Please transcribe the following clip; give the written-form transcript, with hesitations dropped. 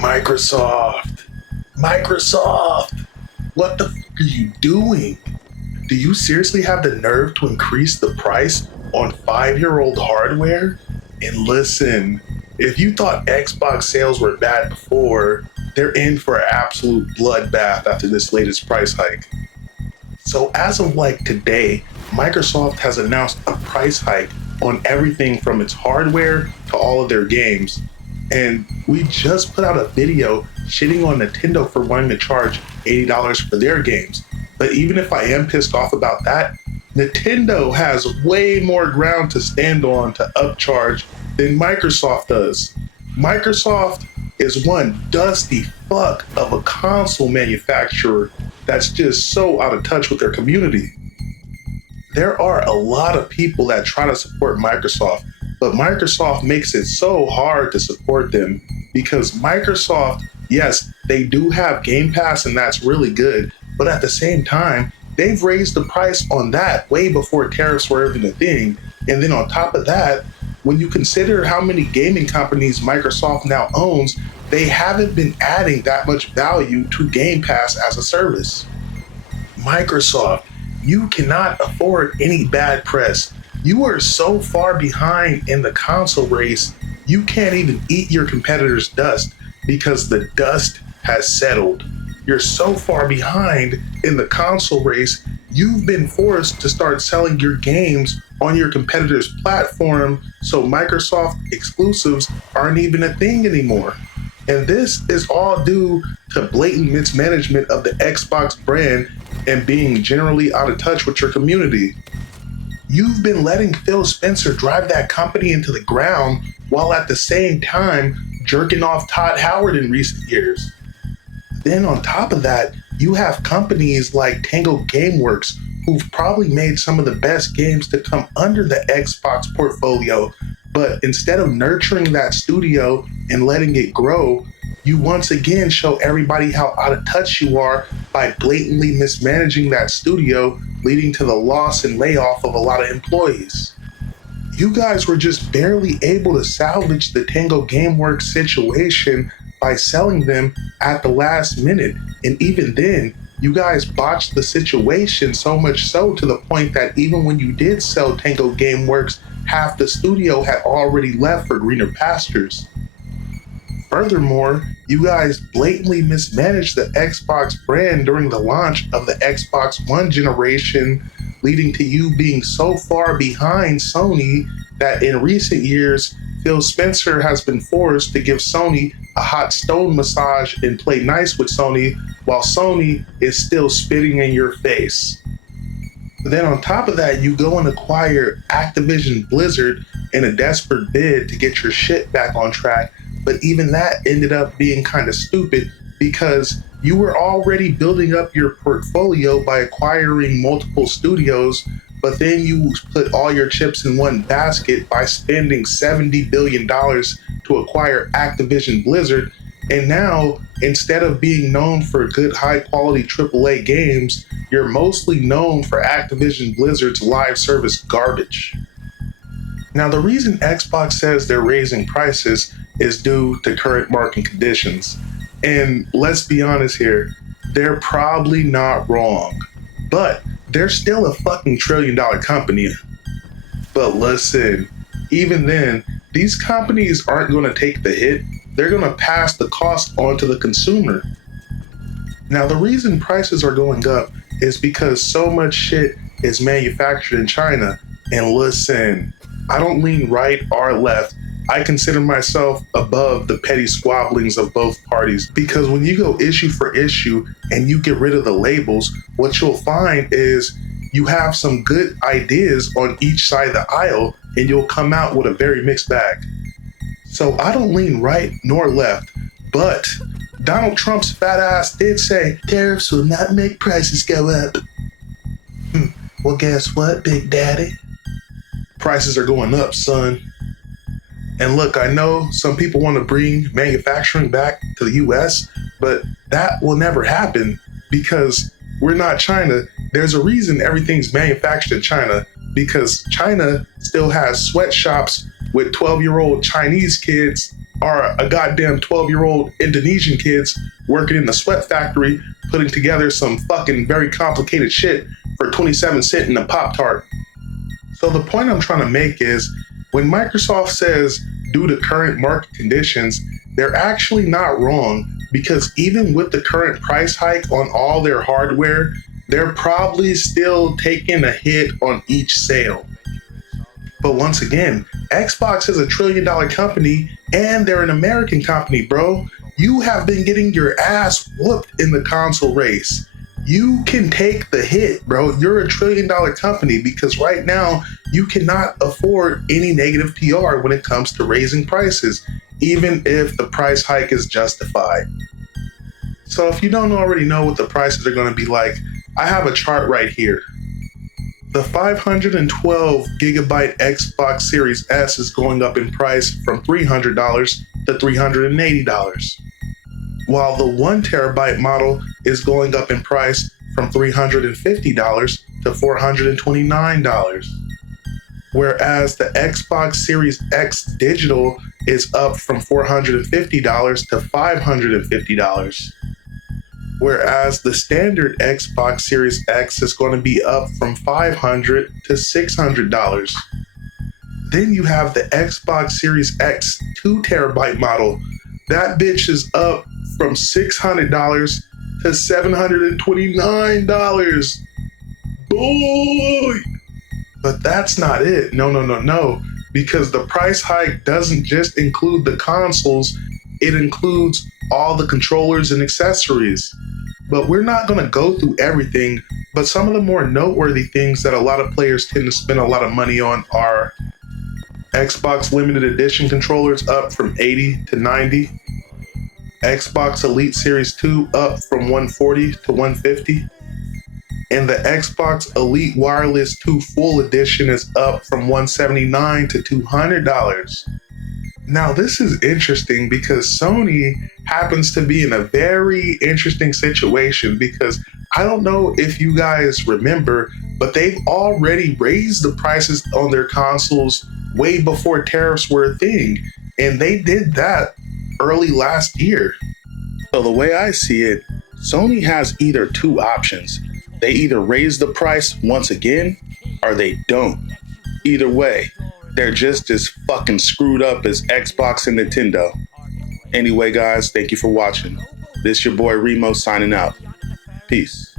Microsoft. Microsoft. What the fuck are you doing? Do you seriously have the nerve to increase the price on 5-year-old hardware? And listen, if you thought Xbox sales were bad before, they're in for an absolute bloodbath after this latest price hike. So as of like today, Microsoft has announced a price hike on everything from its hardware to all of their games. And we just put out a video shitting on Nintendo for wanting to charge $80 for their games. But even if I am pissed off about that, Nintendo has way more ground to stand on to upcharge than Microsoft does. Microsoft is one dusty fuck of a console manufacturer that's just so out of touch with their community. There are a lot of people that try to support Microsoft, but Microsoft makes it so hard to support them because Microsoft, yes, they do have Game Pass and that's really good, but at the same time, they've raised the price on that way before tariffs were even a thing. And then on top of that, when you consider how many gaming companies Microsoft now owns, they haven't been adding that much value to Game Pass as a service. Microsoft, you cannot afford any bad press. You are so far behind in the console race, you can't even eat your competitors' dust because the dust has settled. You're so far behind in the console race, you've been forced to start selling your games on your competitor's platform, so Microsoft exclusives aren't even a thing anymore. And this is all due to blatant mismanagement of the Xbox brand and being generally out of touch with your community. You've been letting Phil Spencer drive that company into the ground while at the same time jerking off Todd Howard in recent years. Then on top of that, you have companies like Tango Gameworks who've probably made some of the best games to come under the Xbox portfolio, but instead of nurturing that studio and letting it grow, you once again show everybody how out of touch you are by blatantly mismanaging that studio, leading to the loss and layoff of a lot of employees. You guys were just barely able to salvage the Tango Gameworks situation by selling them at the last minute. And even then, you guys botched the situation so much so to the point that even when you did sell Tango Gameworks, half the studio had already left for greener pastures. Furthermore, you guys blatantly mismanaged the Xbox brand during the launch of the Xbox One generation, leading to you being so far behind Sony that in recent years, Phil Spencer has been forced to give Sony a hot stone massage and play nice with Sony while Sony is still spitting in your face. Then on top of that, you go and acquire Activision Blizzard in a desperate bid to get your shit back on track. But even that ended up being kind of stupid because you were already building up your portfolio by acquiring multiple studios, but then you put all your chips in one basket by spending $70 billion to acquire Activision Blizzard. And now, instead of being known for good high quality AAA games, you're mostly known for Activision Blizzard's live service garbage. Now, the reason Xbox says they're raising prices is due to current market conditions. And let's be honest here, they're probably not wrong, but they're still a fucking $1 trillion company. But listen, even then, these companies aren't going to take the hit. They're going to pass the cost on to the consumer. Now, the reason prices are going up is because so much shit is manufactured in China. And listen, I don't lean right or left. I consider myself above the petty squabblings of both parties because when you go issue for issue and you get rid of the labels, what you'll find is you have some good ideas on each side of the aisle and you'll come out with a very mixed bag. So I don't lean right nor left, but Donald Trump's fat ass did say tariffs will not make prices go up. Well, guess what, Big Daddy? Prices are going up, son. And look, I know some people want to bring manufacturing back to the US, but that will never happen because we're not China. There's a reason everything's manufactured in China because China still has sweatshops with 12-year-old Chinese kids are a goddamn 12-year-old Indonesian kids working in the sweat factory, putting together some fucking very complicated shit for 27 cents in a Pop-Tart. So the point I'm trying to make is when Microsoft says due to current market conditions, they're actually not wrong, because even with the current price hike on all their hardware, they're probably still taking a hit on each sale. But once again, Xbox is a $1 trillion company and they're an American company, bro. You have been getting your ass whooped in the console race. You can take the hit, bro. You're a $1 trillion company, because right now you cannot afford any negative PR when it comes to raising prices, even if the price hike is justified. So if you don't already know what the prices are going to be like, I have a chart right here. The 512 gigabyte Xbox Series S is going up in price from $300 to $380, while the 1 terabyte model is going up in price from $350 to $429, whereas the Xbox Series X Digital is up from $450 to $550. Whereas the standard Xbox Series X is going to be up from $500 to $600. Then you have the Xbox Series X 2 terabyte model. That bitch is up from $600 to $729. Boy! But that's not it. No. Because the price hike doesn't just include the consoles, it includes all the controllers and accessories. But we're not going to go through everything, but some of the more noteworthy things that a lot of players tend to spend a lot of money on are Xbox Limited Edition controllers up from $80 to $90, Xbox Elite Series 2 up from $140 to $150, and the Xbox Elite Wireless 2 Full Edition is up from $179 to $200. Now, this is interesting because Sony happens to be in a very interesting situation, because I don't know if you guys remember, but they've already raised the prices on their consoles way before tariffs were a thing. And they did that early last year. So the way I see it, Sony has either two options. They either raise the price once again, or they don't. Either way, they're just as fucking screwed up as Xbox and Nintendo. Anyway, guys, thank you for watching. This your boy Remo signing out. Peace.